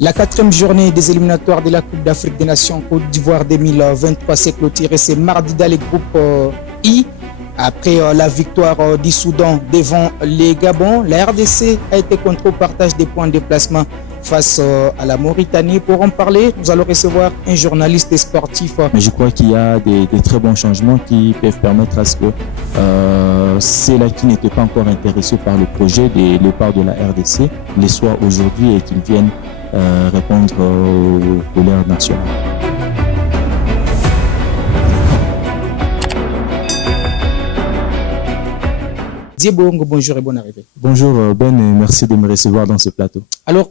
La quatrième journée des éliminatoires de la Coupe d'Afrique des Nations Côte d'Ivoire 2023 s'est clôturée ce mardi dans les groupes I. Après la victoire du Soudan devant les Gabon, la RDC a été contre au partage des points de déplacement face à la Mauritanie. Pour en parler, nous allons recevoir un journaliste sportif. Mais je crois qu'il y a des très bons changements qui peuvent permettre à ce que ceux-là qui n'étaient pas encore intéressés par le projet des Léopards de la RDC les soient aujourd'hui et qu'ils viennent répondre aux colères nationales. Diebongo, bonjour et bonne arrivée. Bonjour Ben et merci de me recevoir dans ce plateau. Alors,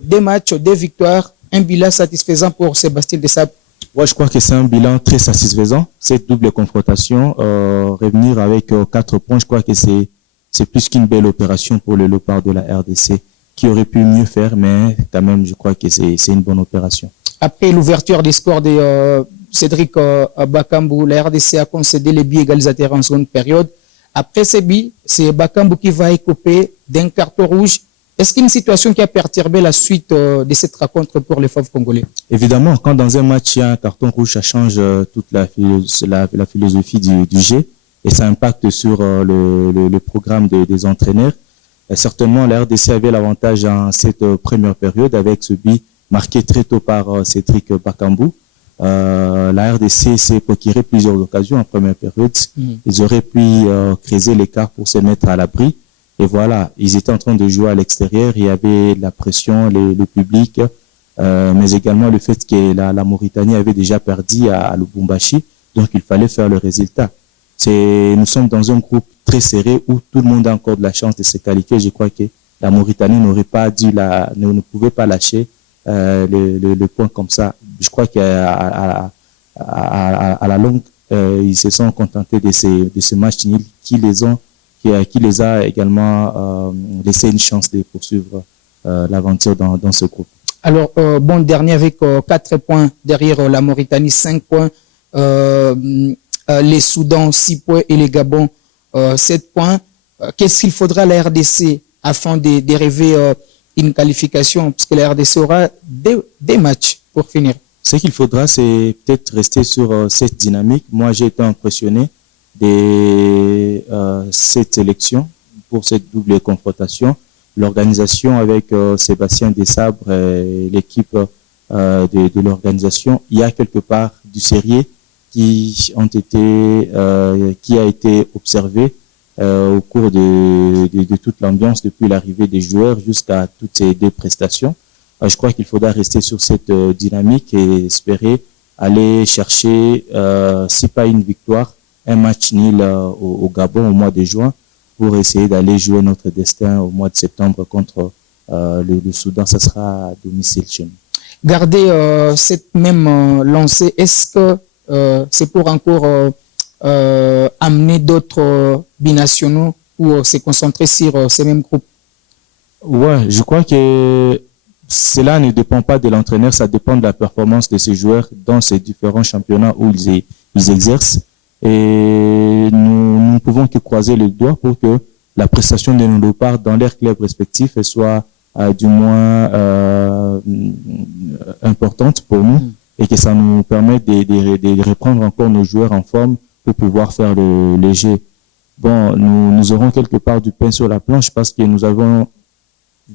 des matchs, des victoires, un bilan satisfaisant pour Sébastien Desabre. Ouais, je crois que c'est un bilan très satisfaisant. Cette double confrontation, revenir avec 4 points, je crois que c'est plus qu'une belle opération pour le Léopard de la RDC qui aurait pu mieux faire, mais quand même, je crois que c'est une bonne opération. Après l'ouverture des scores de Cédric Bakambu, la RDC a concédé les buts égalisateurs en seconde période. Après ces buts, c'est Bakambu qui va écoper d'un carton rouge. Est-ce qu'une situation qui a perturbé la suite de cette rencontre pour les Fauves congolais? Évidemment, quand dans un match il y a un carton rouge, ça change toute la philosophie du jeu et ça impacte sur le programme des entraîneurs. Et certainement, la RDC avait l'avantage en cette première période avec ce but marqué très tôt par Cédric Bakambu. La RDC s'est procuré plusieurs occasions en première période. Ils auraient pu creuser l'écart pour se mettre à l'abri. Et voilà, ils étaient en train de jouer à l'extérieur. Il y avait la pression, le public, mais également le fait que la Mauritanie avait déjà perdu à Lubumbashi. Donc, il fallait faire le résultat. Nous sommes dans un groupe très serré où tout le monde a encore de la chance de se qualifier. Je crois que la Mauritanie n'aurait pas dû ne pouvait pas lâcher le point comme ça. Je crois qu'à la longue, ils se sont contentés de ce match nul qui les a également laissé une chance de poursuivre l'aventure dans ce groupe. Alors, bon, dernier avec 4 points derrière la Mauritanie, 5 points, les Soudans 6 points et les Gabon 7 points. Qu'est-ce qu'il faudra à la RDC afin de rêver une qualification, parce que la RDC aura des matchs pour finir? Ce qu'il faudra, c'est peut-être rester sur cette dynamique. Moi, j'ai été impressionné de cette élection pour cette double confrontation. L'organisation avec Sébastien Desabre et l'équipe de l'organisation, il y a quelque part du sérieux qui a été observé au cours de toute l'ambiance depuis l'arrivée des joueurs jusqu'à toutes ces deux prestations. Je crois qu'il faudra rester sur cette dynamique et espérer aller chercher, si pas une victoire, un match nul au Gabon au mois de juin pour essayer d'aller jouer notre destin au mois de septembre contre le Soudan. Ça sera à domicile chez nous. Garder cette même lancée, est-ce que c'est pour encore amener d'autres binationaux ou se concentrer sur ces mêmes groupes? Ouais, je crois que cela ne dépend pas de l'entraîneur, ça dépend de la performance de ces joueurs dans ces différents championnats où ils exercent. Et nous ne pouvons que croiser les doigts pour que la prestation de nos léopards dans leurs clubs respectifs soit du moins importante pour nous et que ça nous permette de reprendre encore nos joueurs en forme pour pouvoir faire le léger. Bon, nous aurons quelque part du pain sur la planche parce que nous avons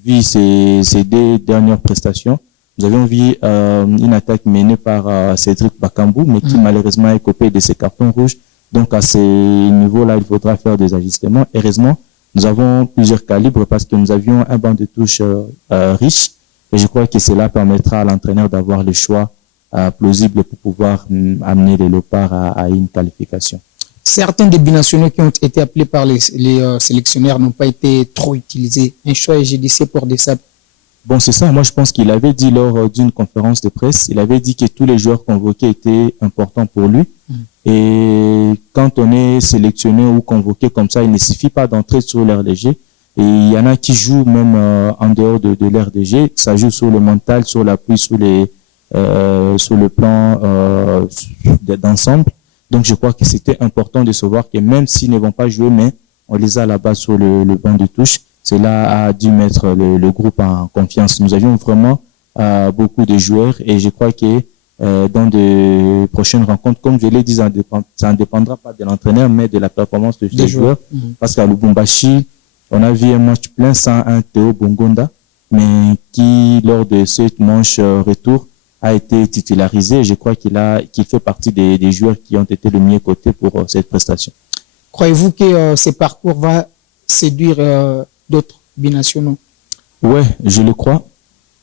vu ces 2 dernières prestations. Nous avions vu une attaque menée par Cédric Bakambu, mais qui malheureusement a écopé de ses cartons rouges. Donc à ce niveau-là, il faudra faire des ajustements. Heureusement, nous avons plusieurs calibres parce que nous avions un banc de touche riche. Et je crois que cela permettra à l'entraîneur d'avoir le choix plausible pour pouvoir amener les léopards à une qualification. Certains des binationaux qui ont été appelés par les sélectionneurs n'ont pas été trop utilisés. Un choix judicieux pour Desabre. Bon, c'est ça. Moi, je pense qu'il avait dit lors d'une conférence de presse, il avait dit que tous les joueurs convoqués étaient importants pour lui. Et quand on est sélectionné ou convoqué comme ça, il ne suffit pas d'entrer sur l'air léger. Et il y en a qui jouent même en dehors de l'air léger. Ça joue sur le mental, sur l'appui, sur le plan d'ensemble. Donc, je crois que c'était important de savoir que même s'ils ne vont pas jouer, mais on les a là-bas sur le banc de touche. Cela a dû mettre le groupe en confiance. Nous avions vraiment beaucoup de joueurs et je crois que dans de prochaines rencontres, comme je l'ai dit, ça ne dépendra pas de l'entraîneur, mais de la performance des joueurs. Parce qu'à Lubumbashi, on a vu un match plein sans un Théo Bongonda, mais qui, lors de cette manche retour, a été titularisé. Je crois qu'il fait partie des joueurs qui ont été le mieux cotés pour cette prestation. Croyez-vous que ce parcours va séduire d'autres binationaux? Ouais, je le crois.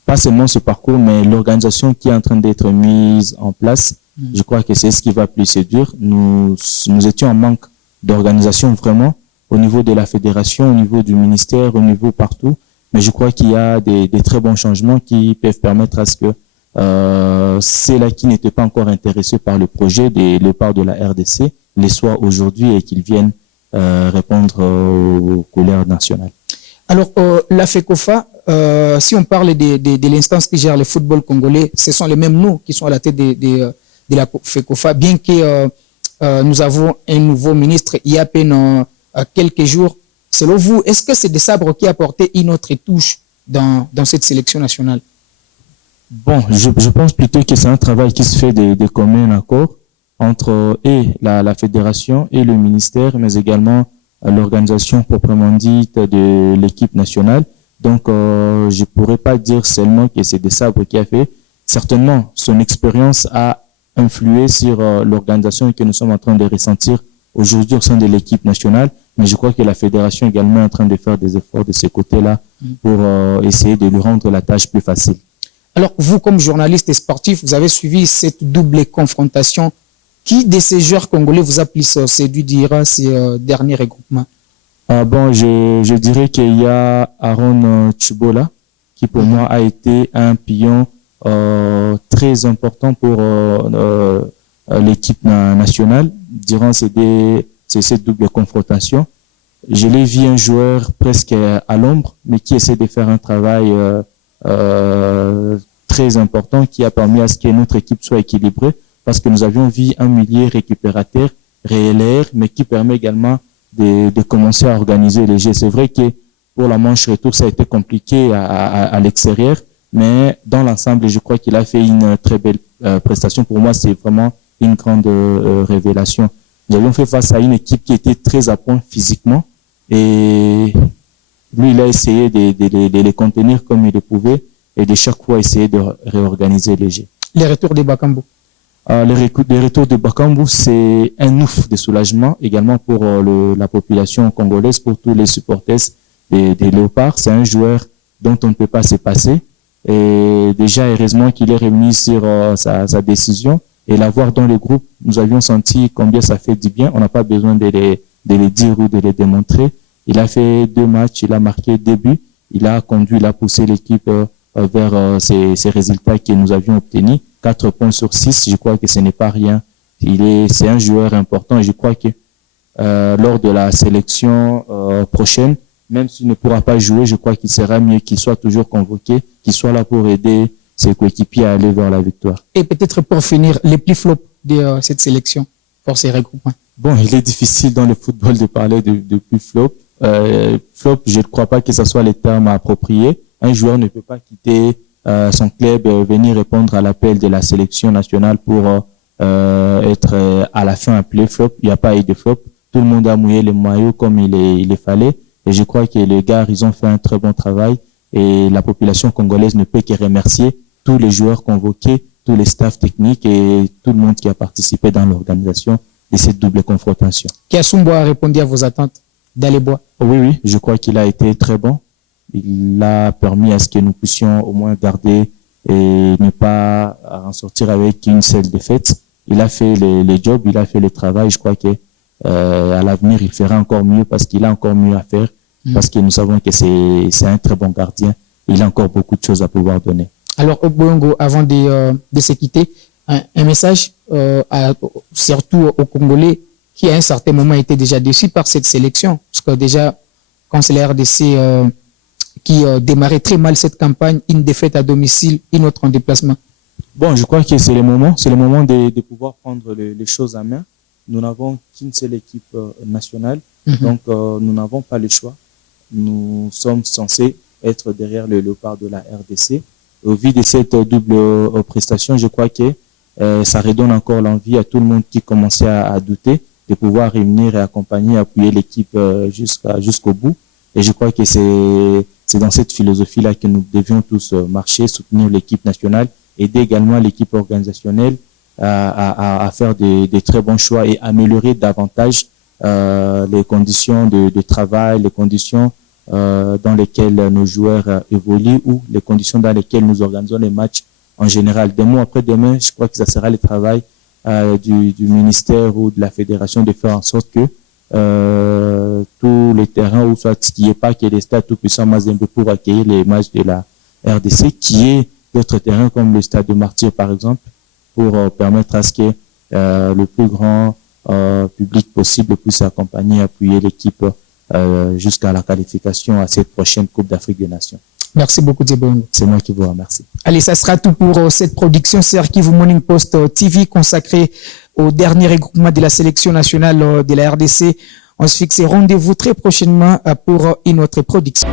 Pas seulement ce parcours, mais l'organisation qui est en train d'être mise en place. Je crois que c'est ce qui va plus séduire. Nous étions en manque d'organisation vraiment au niveau de la fédération, au niveau du ministère, au niveau partout. Mais je crois qu'il y a des très bons changements qui peuvent permettre à ce que ceux-là qui n'étaient pas encore intéressés par le projet des Léopards de la RDC les soient aujourd'hui et qu'ils viennent répondre aux couleurs nationales. Alors, la FECOFA, si on parle de l'instance qui gère le football congolais, ce sont les mêmes noms qui sont à la tête de la FECOFA, bien que nous avons un nouveau ministre il y a à peine quelques jours. Selon vous, est-ce que c'est des sabres qui apportaient une autre touche dans cette sélection nationale? Bon, je pense plutôt que c'est un travail qui se fait de commun accord entre la fédération et le ministère, mais également l'organisation proprement dite de l'équipe nationale. Donc, je pourrais pas dire seulement que c'est des sabres qui a fait. Certainement, son expérience a influé sur l'organisation que nous sommes en train de ressentir aujourd'hui au sein de l'équipe nationale. Mais je crois que la fédération également est en train de faire des efforts de ce côté-là pour essayer de lui rendre la tâche plus facile. Alors, vous, comme journaliste et sportif, vous avez suivi cette double confrontation. Qui de ces joueurs congolais vous a plus séduit durant ces derniers regroupements? Bon, je dirais qu'il y a Aaron Chibola, qui pour moi a été un pion très important pour l'équipe nationale durant cette double confrontation. Je l'ai vu un joueur presque à l'ombre, mais qui essaie de faire un travail très important qui a permis à ce que notre équipe soit équilibrée, parce que nous avions vu un milieu récupérateur, réel, mais qui permet également de commencer à organiser les jeux. C'est vrai que pour la manche retour, ça a été compliqué à l'extérieur, mais dans l'ensemble, je crois qu'il a fait une très belle prestation. Pour moi, c'est vraiment une grande révélation. Nous avions fait face à une équipe qui était très à point physiquement, et lui, il a essayé de les contenir comme il le pouvait, et de chaque fois essayer de réorganiser les jeux. Les retours de Bakambu. Les retours de Bakambu, c'est un ouf de soulagement également pour la population congolaise, pour tous les supporters des Léopards. C'est un joueur dont on ne peut pas se passer. Et déjà, heureusement qu'il est revenu sur sa décision. Et l'avoir dans le groupe, nous avions senti combien ça fait du bien. On n'a pas besoin de les dire ou de les démontrer. Il a fait 2 matchs, il a marqué 2 buts. Il a conduit, il a poussé l'équipe vers ces résultats que nous avions obtenus. 4 points sur 6, je crois que ce n'est pas rien. C'est un joueur important et je crois que lors de la sélection prochaine, même s'il ne pourra pas jouer, je crois qu'il sera mieux qu'il soit toujours convoqué, qu'il soit là pour aider ses coéquipiers à aller vers la victoire. Et peut-être pour finir, les plus flops de cette sélection pour ces regroupements. Bon, il est difficile dans le football de parler de plus flop. Flop, je ne crois pas que ce soit les termes appropriés. Un joueur ne peut pas quitter son club, venir répondre à l'appel de la sélection nationale pour être à la fin appelé flop. Il n'y a pas eu de flop. Tout le monde a mouillé les maillots comme il fallait. Et je crois que les gars, ils ont fait un très bon travail. Et la population congolaise ne peut que remercier tous les joueurs convoqués, tous les staffs techniques et tout le monde qui a participé dans l'organisation de cette double confrontation. Kiasumbo a répondu à vos attentes dans les bois? Oui, je crois qu'il a été très bon. Il a permis à ce que nous puissions au moins garder et ne pas en sortir avec une seule défaite. Il a fait les jobs, il a fait le travail. Je crois que à l'avenir, il fera encore mieux parce qu'il a encore mieux à faire. Parce que nous savons que c'est un très bon gardien. Il a encore beaucoup de choses à pouvoir donner. Alors, Obongo, avant de se quitter, un message surtout aux Congolais qui à un certain moment étaient déjà déçus par cette sélection. Parce que déjà, quand c'est la RDC qui démarrait très mal cette campagne, une défaite à domicile, une autre en déplacement. Bon, je crois que c'est le moment de pouvoir prendre les choses en main. Nous n'avons qu'une seule équipe nationale, donc nous n'avons pas le choix. Nous sommes censés être derrière le Léopard de la RDC Au vu de cette double prestation, je crois que ça redonne encore l'envie à tout le monde qui commençait à douter de pouvoir réunir et accompagner, appuyer l'équipe jusqu'au bout. Et je crois que c'est dans cette philosophie-là que nous devions tous marcher, soutenir l'équipe nationale, aider également l'équipe organisationnelle à faire des très bons choix et améliorer davantage les conditions de travail, les conditions dans lesquelles nos joueurs évoluent ou les conditions dans lesquelles nous organisons les matchs en général. Demain après-demain, je crois que ça sera le travail du ministère ou de la fédération de faire en sorte que tous les terrains, ou soit qu'il n'y ait pas que des stades tout puissants Mazembe pour accueillir les matchs de la RDC, qui est d'autres terrains comme le stade de Martyr par exemple, pour permettre à ce que le plus grand public possible puisse accompagner, appuyer l'équipe jusqu'à la qualification à cette prochaine Coupe d'Afrique des Nations. Merci beaucoup, Djebongo. C'est moi qui vous remercie. Allez, ça sera tout pour cette production. C'est Archive Morning Post TV consacrée au dernier regroupement de la sélection nationale de la RDC. On se fixe rendez-vous très prochainement pour une autre production.